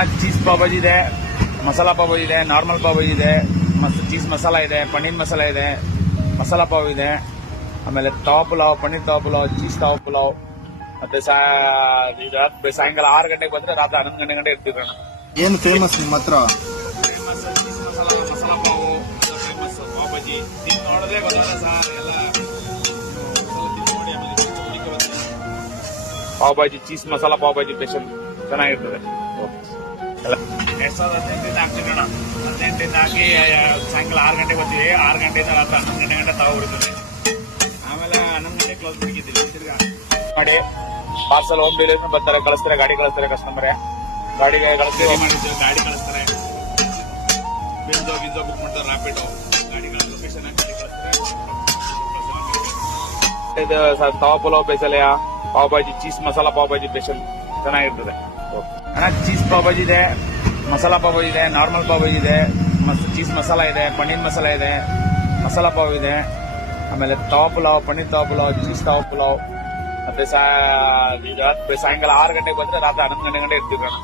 ಅಣ್ಣ ಚೀಸ್ ಪಾವ್ ಭಾಜಿ ಇದೆ, ಮಸಾಲಾ ಪಾವ್ ಭಾಜಿ ಇದೆ, ನಾರ್ಮಲ್ ಪಾವ್ ಭಾಜಿ ಇದೆ, ಚೀಸ್ ಮಸಾಲ ಇದೆ, ಪನ್ನೀರ್ ಮಸಾಲ ಇದೆ, ಮಸಾಲಾ ಪಾವ್ ಇದೆ, ಆಮೇಲೆ ತವಾ ಪುಲಾವ್, ಪನ್ನೀರ್ ತವಾ ಪುಲಾವ್, ಚೀಸ್ ತವಾ ಪುಲಾವ್. ಮತ್ತೆ ಸಾಯಂಕಾಲ 6 ಗಂಟೆಗೆ ಬಂದ್ರೆ ರಾತ್ರಿ 11 ಗಂಟೆ ಇರ್ತೀವಿ ಅಣ್ಣ. ಏನು ಫೇಮಸ್ ನಿಮ್ಮ ಹತ್ರ? ಫೇಮಸ್ ಚೀಸ್ ಮಸಾಲ, ಮಸಾಲಾ ಪಾವು ಫೇಮಸ್, ಪಾವ್ ಭಾಜಿ ನೀವು ನೋಡೋದೇ ಗೊತ್ತಾಗ ಸರ್. ಎಲ್ಲ ಪಾವ್ ಭಾಜಿ, ಚೀಸ್ ಮಸಾಲಾ ಪಾವ್ ಭಾಜಿ ಸ್ಪೆಷಲ್ ಚೆನ್ನಾಗಿರ್ತದೆ. 2018 ಹಾಕ್ತೀವಿ ಅಣ್ಣ. 18 ಹಾಕಿ ಸಾಯಂಕಾಲ 6 ಗಂಟೆಗೆ ಬರ್ತೀವಿ. 6 ಗಂಟೆಯಿಂದ ರಾತ್ರಿ 11 ಗಂಟೆ ತಗೊಬಿಡ್ತೀವಿ. ಆಮೇಲೆ 11 ಗಂಟೆ ಕ್ಲೋಸ್ ಬಿಟ್ಟಿದ್ದೀವಿ. ತಿರ್ಗಾ ಮಾಡಿ ಪಾರ್ಸಲ್ ಹೋಮ್ ಡೆಲಿವರಿ ಬರ್ತಾರೆ, ಕಳಿಸ್ತಾರೆ, ಗಾಡಿ ಕಳಿಸ್ತಾರೆ. ಕಸ್ಟಮರ್ ಗಾಡಿಗೆ ಕಳಿಸ್ತೀವಿ, ಮಾಡಿರ್ತೀವಿ, ಗಾಡಿ ಕಳಿಸ್ತಾರೆ. ಬಿಂದೋ ಬುಕ್ ಮಾಡ್ತಾರೆ, ರ್ಯಾಪಿಡೋ ಗಾಡಿಗಳ ಲೊಕೇಶನ್ ಗಾಡಿ ಕಳಿಸ್ತಾರೆ. ಇದು tawa pulao special, pav bhaji, cheese masala pav bhaji special ಚೆನ್ನಾಗಿರ್ತದೆ ಅಣ್ಣ. ಚೀಸ್ ಪಾವ್ ಭಾಜಿ ಇದೆ, ಮಸಾಲಾ ಪಾವ್ ಭಾಜಿ ಇದೆ, ನಾರ್ಮಲ್ ಪಾವ್ ಭಾಜಿ ಇದೆ, ಚೀಸ್ ಮಸಾಲ ಇದೆ, ಪನ್ನೀರ್ ಮಸಾಲ ಇದೆ, ಮಸಾಲಾ ಪಾವ್ ಇದೆ, ಆಮೇಲೆ ತವಾ ಪುಲಾವ್, ಪನ್ನೀರ್ ತವಾ ಪುಲಾವ್, ಚೀಸ್ ತವಾ ಪುಲಾವ್. ಮತ್ತೆ ಸಾಯಂಕಾಲ 6 ಗಂಟೆಗೆ ಬಂದ್ರೆ ರಾತ್ರಿ 11 ಗಂಟೆ ಇರ್ತೀವಿ ಅಣ್ಣ.